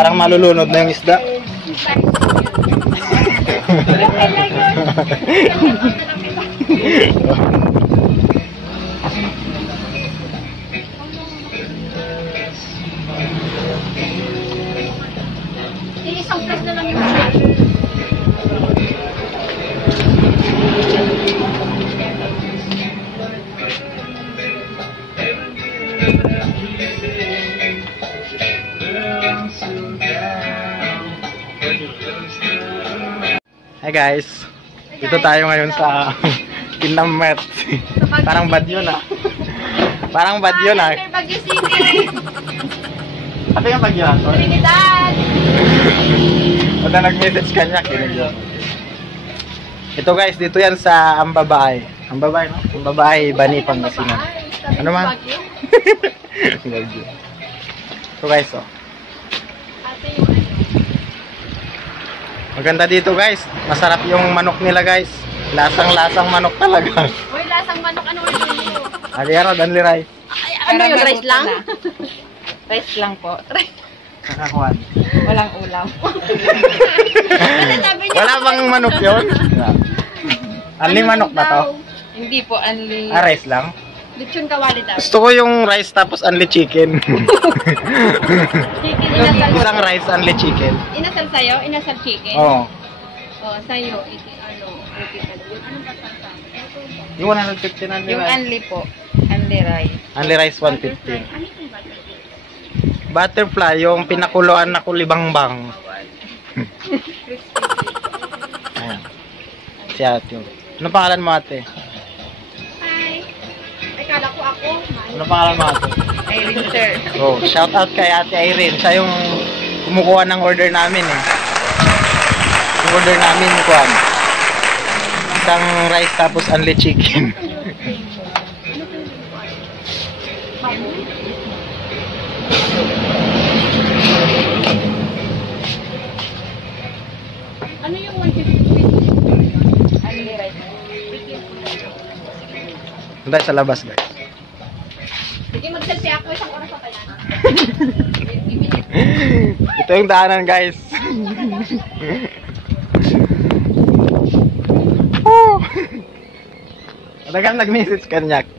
Parang malulunod na yung isda. Isang plus na lang yung Hi guys, dito tayo ngayon sa Kinamet. Parang bad yun ah. Parang bad yun ah. Baguio City. Ate yung Baguio ah. Trinidad. Pagka nag-message kanya, kinig yun. Ito guys, dito yan sa Ambabay. Ambabay no? Ambabay, Bani, Pangasinan. Ano man? Ito guys oh. Maganda dito guys. Masarap yung manok nila guys. Lasang-lasang manok talaga. Uy, lasang manok. Ano order mo? Aliaro, danliray. Ano yung rice lang? Rice lang po. Kakakuan. Walang ulam. Wala bang manok yun? Anli manok ba to? Hindi po, only... Ah, rice lang? Lechon kawali daw. Gusto ko yung rice tapos only chicken. Chicken inasal. Isang rice only chicken. Inasal sa'yo? Inasal chicken? Oo. Oo, sa'yo. Okay ka. Yung anong pasalsa? Yung 150 na Yung only po. Only rice. only rice 150. Ano yung butterfly? Butterfly, yung pinakuluan na kulibangbang. Ayan. Si ate yun. Ano pangalan mo ate? Hi. Ay, kala ko ako. Ano pangalan mo ate? Irene, sir. Oh, shout out kay ate Irene. Siya yung kumukuha ng order namin eh. Yung order namin kuhan. Isang rice tapos only chicken. Ano yung 150? Only rice. Dahil sa labas guys. Sige, mag-selfie ako. Isang oras pa yan. Ito yung daanan guys. Talagang nag-message kanyak.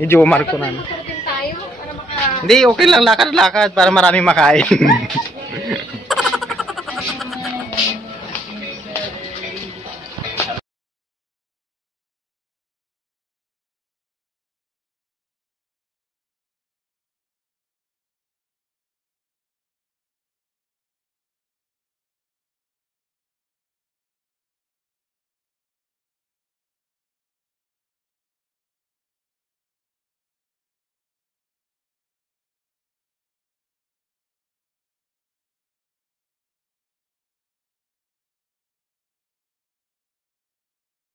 Medyo umar ko na. Dapat may motor din tayo para maka... Hindi, okay lang lakad-lakad para maraming makain.